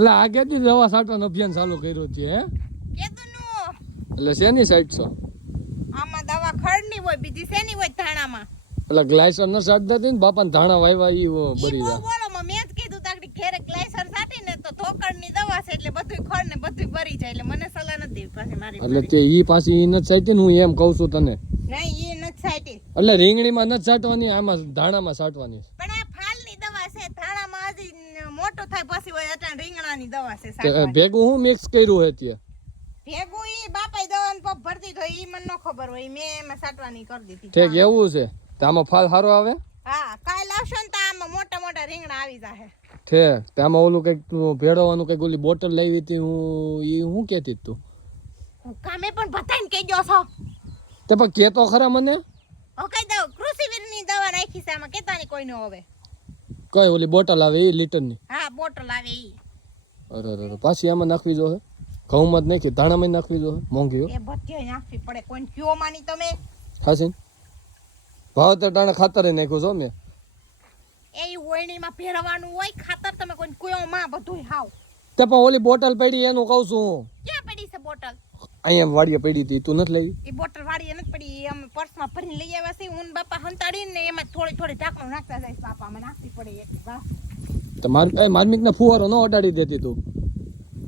એટલે આ કેદી દવા છાંટવાનું અભિયાન ચાલુ કર્યું છે હે કેદુનું એટલે શેની સાઈડ છો આમાં દવા ખડની હોય બીજી શેની હોય ધાણામાં એટલે ગ્લાયસર ન સાટતા હતી ને બાપાને ધાણા વાવ્યા ઈ બરી ઈ જાય બોલો મેં જ કીધું તાકડી ઘેરે ગ્લાયસર સાટી ને તો ધોકડની દવા છે એટલે બધું ખડ ને બધું બરી જાય એટલે મને સલાહ નથી દેવી પાછી મારી એટલે તે ઈ પાછી ઈ નથી સાટી ને હું એમ કહું છું તને નહીં ઈ નથી સાટી એટલે રીંગણીમાં નથી સાટવાની આમાં ધાણામાં સાટવાની પણ આ ફાલની દવા છે ધાણામાં હજી મોટો થાય પછી હોય અટાણ રીંગણાની દવા છે તે સાટવાની ભેગું હું મિક્સ કર્યું હે ત્યાં ભેગું ઈ બાપાએ દવાનું પગ ભરતી તો ઈ મને ન ખબર હોય મેં એમાં સાટવાની કરી દીધી ઠીક એવું છે તો આમાં ફાલ સારો આવે હા કાલ આવશો ને તો આમાં મોટા મોટા રીંગણા આવી જાહે ઠીક તો આમાં ઓલું કઈક ભેળવવાનું કઈક ઓલી બોટલ લાવી હતી હું ઈ હું કહેતી તું કામે પણ બતાઈને કહી ગયો છો તે પણ કેતો ખરા મને હો કઈ દઉં કૃષિવીરની દવા નાખી છે આમાં કેતાની કોઈ ન હવે કઈ ઓલી બોટલ આવે એ લીટરની હા બોટલ આવે ઈ અરે પાછી આમાં નાખવી જો હે ઘઉંમાં જ નાખી ધાણામાં નાખવી જો હે મોંઘી હો એ બધી નાખવી પડે કોઈ કયો માની તમે ખાસી ભાવતર ટાણે ખાતર નાખ્યું છો મેં એ ઓયણીમાં ભેરવાનું હોય ખાતર તમે કોઈ કયો માં બધું હાવ તે પણ ઓલી બોટલ પડી એનું કહું છું હું ક્યાં પડી છે બોટલ અહીંયા વાડીએ પડી હતી તું નથી લાવી એ બોટલ વાળી નથી પડી એ અમે પર્સમાં ભરીને લઈ આવ્યા છે હું ને બાપા હંતાડીને ને એમાં થોડી થોડી ઢાંકણું નાખતા જાય બાપા અમે નાખવી પડે એટલી બસ તો માર્મિક ને ફુવારો ન અડાડી દેતી તું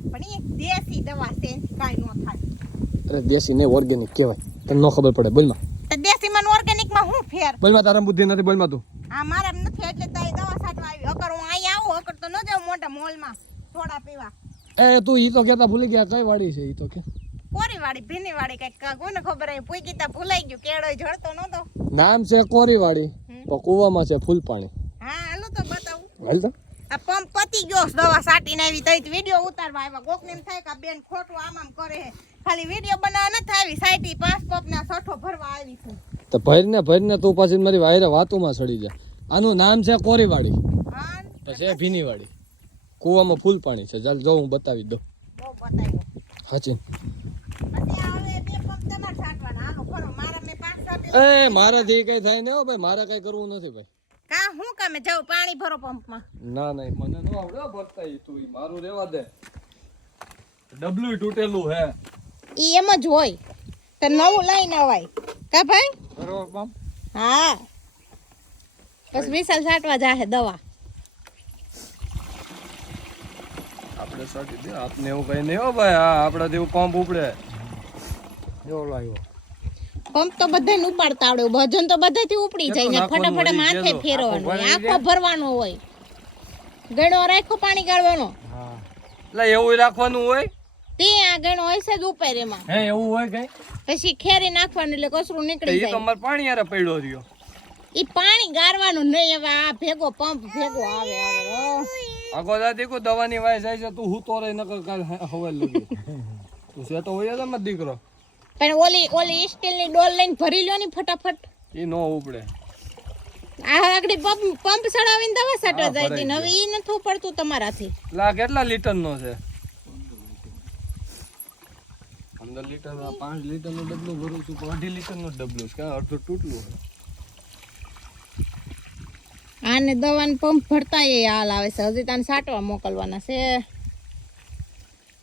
પણ એ દેશી દવા છે એનાથી કાંઈ ન થાય અરે દેશી ને ઓર્ગેનિક કહેવાય તને ન ખબર પડે બોલમાં તો દેશી માં ઓર્ગેનિક માં હું ફેર બોલમાં તારા બુદ્ધિ નથી બોલમાં તું આ મારા નથી એટલે તારી દવા છાંટવા આવી અગર હું અહીંયા આવું અગર તો ન જાઉં મોટા મોલમાં થોડા પીવા એ તું ઈ તો કેતા ભૂલી ગયા કઈ વાડી છે ઈ તો કે કોરી વાળી ભીની વાળી કઈક કોઈને ખબર આવી પૂઈ ગીતા ભૂલાઈ ગયું કેળો જળતો નતો નામ છે કોરી વાડી પણ કુવામાં છે ફૂલ પાણી હા હાલો તો બતાવું હાલ તો આ પંપ પતી ગયો દવા સાટીને આવી તઈ વિડિયો ઉતારવા આવ્યા કોક ને એમ થાય કે આ બેન ખોટું આમ કરે છે ખાલી વિડિયો બનાવવા નથી આવી સાઈટી પાંચ પપ ના સઠો ભરવા આવી છું તો ભરીને તું પાછી મારી વાયરે વાતુમાં સડી જાય આનું નામ છે કોરી વાડી હા પછી ભીની વાડી કુવામાં ફૂલ પાણી છે ચાલ જો હું બતાવી દઉં બહુ બતાવ્યો હાચી પછી હવે બે પંપ તમારે સાટવાના હાલો ભરો મારા મેં પાંચ સાટી એ મારાથી કઈ થાય ને હો ભાઈ મારે કઈ કરવું નથી ભાઈ કા હું કામે જાઉં પાણી ભરો પંપમાં ના મને ન આવડે ભરતા ઈ તું ઈ મારું રેવા દે ડબલ્યુ તૂટેલું હે ઈ એમ જ હોય તો નવું લઈને અવાય કા ભાઈ બરોબર પંપ હા બસ વિશાલ સાટવા જાહે દવા આપણે સાટી દે આપને એવું કઈ નહીં હો ભાઈ આ આપડા જેવું પંપ ઉપડે એવો લાવ્યો પંપ તો બધાને ઉપાડતા આવડે વજન તો બધાથી ઉપડી જાય ને ફટાફટ માથે ફેરવાનું હોય આખો ભરવાનો હોય ગણો રાખો પાણી ગાળવાનો હા એટલે એવું રાખવાનું હોય તે આ ગણો હોય છે જ ઉપર એમાં હે એવું હોય કઈ પછી ખેરી નાખવાનું એટલે કચરું નીકળી ઈ તો જાય માર પાણી યાર પડ્યો રહ્યો ઈ પાણી ગાળવાનું નહીં હવે આ ભેગો પંપ ભેગો આવે આખો દાદી કો દવાની વાય જાય છે તું હું તો રે નકર કાલ હવાલ લગી તું સેટો હોય તો મત દીકરો પણ ઓલી સ્ટીલની ડોલ લઈને ભરી લ્યો ને ફટાફટ ઈ નો ઉપડે આ આગળ પંપ ચડાવીને દવા સાટવા જાય છે હવે ઈ નથી પડતું તમારાથી લા કેટલા લીટર નો છે 15 લીટર 5 લીટર નું ડબલું ભરું છું 2.5 લીટર નું ડબલું છે અડધું તૂટલું આને દવાનું પંપ ભરતા એ હાલ આવે છે હજી તને સાટવા મોકલવાના છે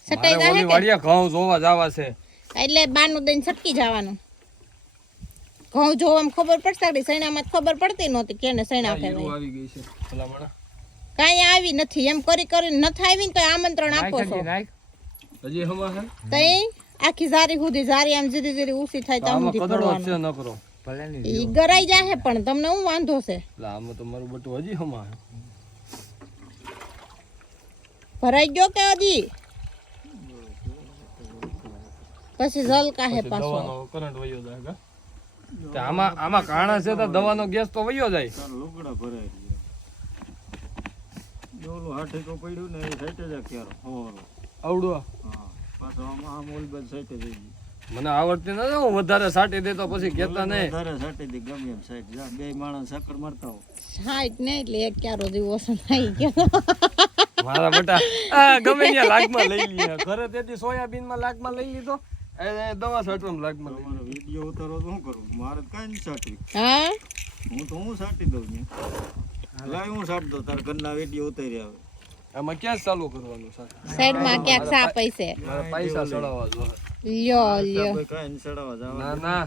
સટાઈ જાય ઓલી વાડિયા ઘઉં જોવા જાવા છે એટલે બાનું દઈને છટકી જવાનું ઘઉં જોવામાં ખબર પડશે કે સૈણામાં ખબર પડતી નહોતી કેને સૈણા ફેરવાય આવી ગઈ છે ભલામણા કાંઈ આવી નથી એમ કરી કરીને નથી આવી ને તો આમંત્રણ આપો છો હજી હમા હે તઈ આખી જારી સુધી જારી આમ ધીરે ધીરે ઊંચી થાય તો આમ આમાં કદડો ભરવાનું છે ન કરો ભલે ની ઈ ગરાઈ જાહે પણ તમને હું વાંધો છે લા આમાં તો મારું બટું હજી હમા હે ભરાઈ ગયો કે હજી પછી જલ કાહે પાછો દવાનો કરંટ વયો જાય કા તે આમાં કાણા છે તો દવાનો ગેસ તો વયો જાય લુગડા ભરાઈ ગયા ઓલું હાથે તો પડ્યું ને એ સાઈટે જ ક્યારો હોરો આવડો હા પાછો આમ ઓલ બધ સાઈટે જઈ ગઈ મને આવડતી નથી હું વધારે સાટી દે તો પછી કેતા નહીં વધારે સાઈટે દી ગમે એમ સાઈટ જા બે માણસ સક્કર મારતા હો હાઈટ ને એટલે એક ક્યારો દિવસો થઈ ગયો મારા બેટા આ ગમે ત્યાં લાગમાં લઈ લીધા ઘરે તેથી સોયાબીન માં લાગમાં લઈ લીધો એ દવા છાંટવામાં લાગમાં લઈ મારો વિડિયો ઉતારો તો શું કરું મારે કાઈ નહીં સાટી હા હું સાટી દઉં ને લાય હું સાટ દઉં તાર ઘરના વિડિયો ઉતારી આવે આમાં ક્યાં ચાલુ કરવાનું છે સાઈડમાં ક્યાંક સા પૈસે મારે પૈસા ચડાવવા જોઈએ લ્યો લ્યો કોઈ કાંઈ નહીં ચડાવવા જવા ના ના